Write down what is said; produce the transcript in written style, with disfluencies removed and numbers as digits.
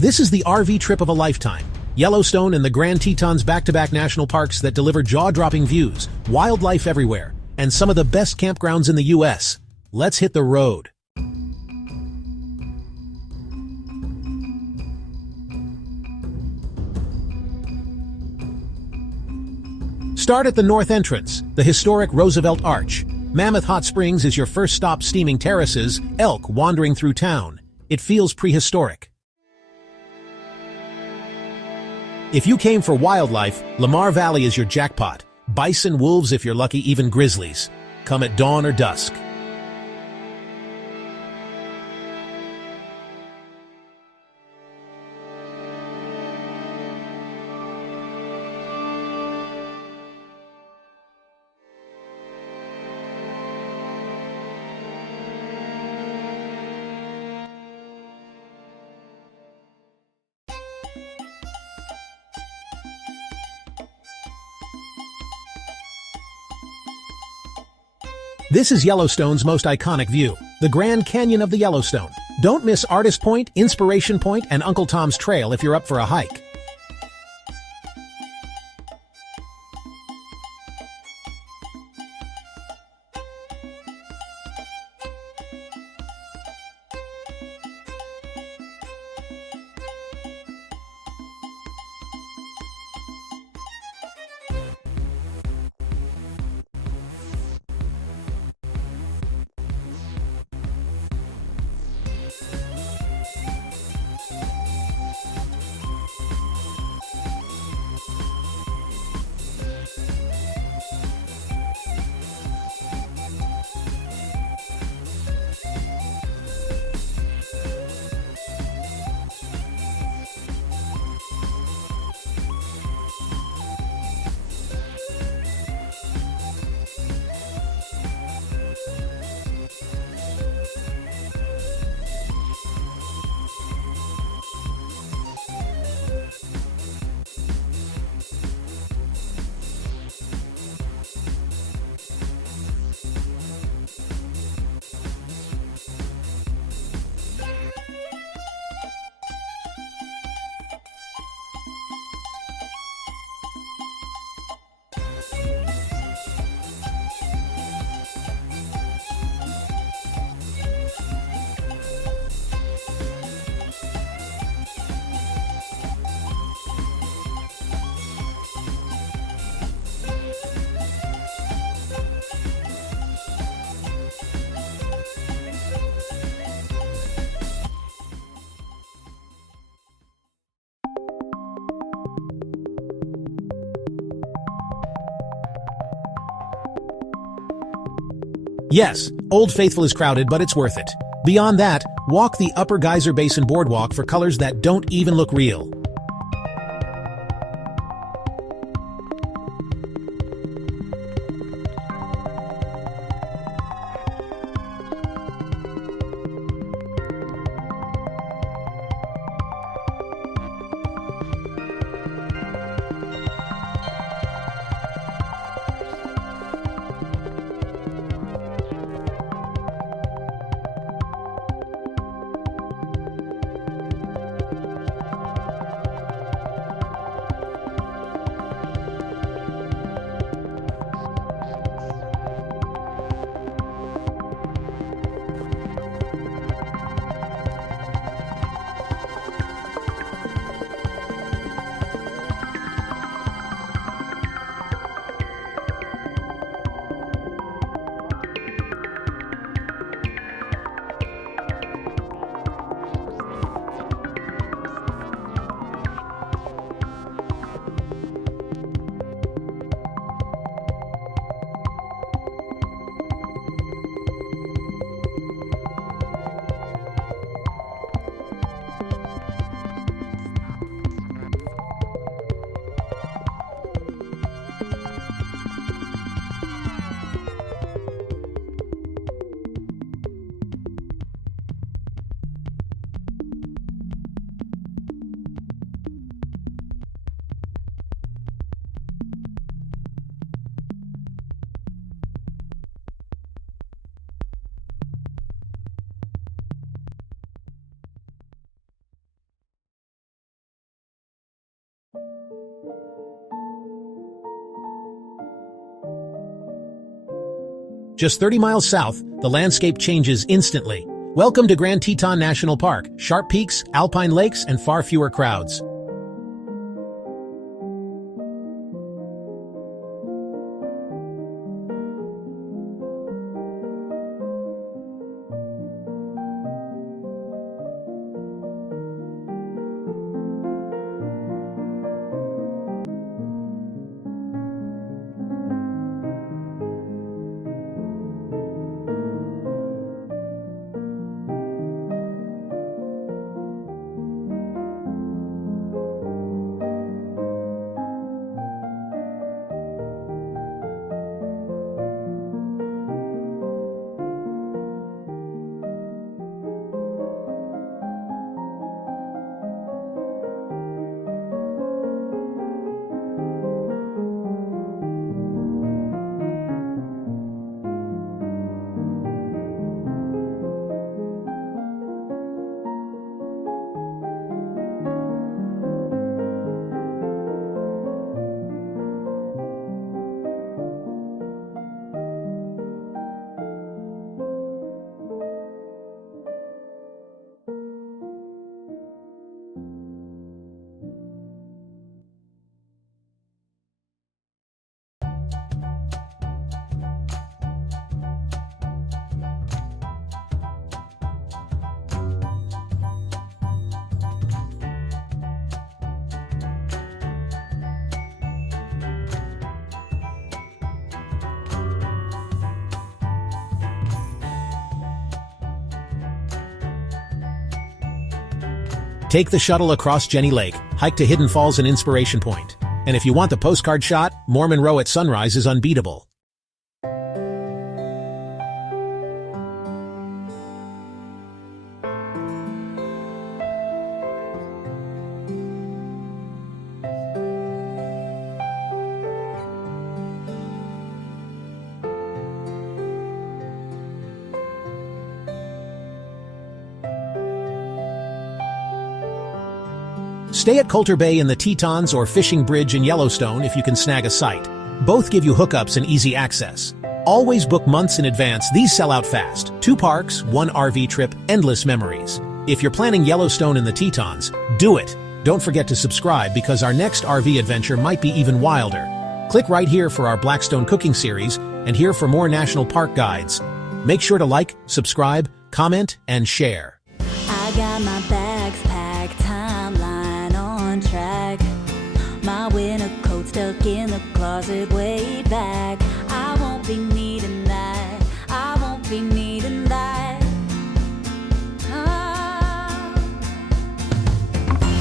This is the RV trip of a lifetime. Yellowstone and the Grand Tetons back-to-back national parks that deliver jaw-dropping views, wildlife everywhere, and some of the best campgrounds in the U.S. Let's hit the road. Start at the north entrance, the historic Roosevelt Arch. Mammoth Hot Springs is your first stop. Steaming terraces, elk wandering through town. It feels prehistoric. If you came for wildlife, Lamar Valley is your jackpot. Bison, wolves if you're lucky, even grizzlies. Come at dawn or dusk. This is Yellowstone's most iconic view, the Grand Canyon of the Yellowstone. Don't miss Artist Point, Inspiration Point, and Uncle Tom's Trail if you're up for a hike. Yes, Old Faithful is crowded, but it's worth it. Beyond that, walk the Upper Geyser Basin Boardwalk for colors that don't even look real. Just 30 miles south, the landscape changes instantly. Welcome to Grand Teton National Park. Sharp peaks, alpine lakes, and far fewer crowds. Take the shuttle across Jenny Lake, hike to Hidden Falls and Inspiration Point. And if you want the postcard shot, Mormon Row at sunrise is unbeatable. Stay at Coulter Bay in the Tetons or Fishing Bridge in Yellowstone if you can snag a site. Both give you hookups and easy access. Always book months in advance, these sell out fast. 2 parks, 1 RV trip, endless memories. If you're planning Yellowstone in the Tetons, do it! Don't forget to subscribe because our next RV adventure might be even wilder. Click right here for our Blackstone cooking series and here for more national park guides. Make sure to like, subscribe, comment, and share. I got my bags packed, timeline track. My winter coat stuck in the closet way back.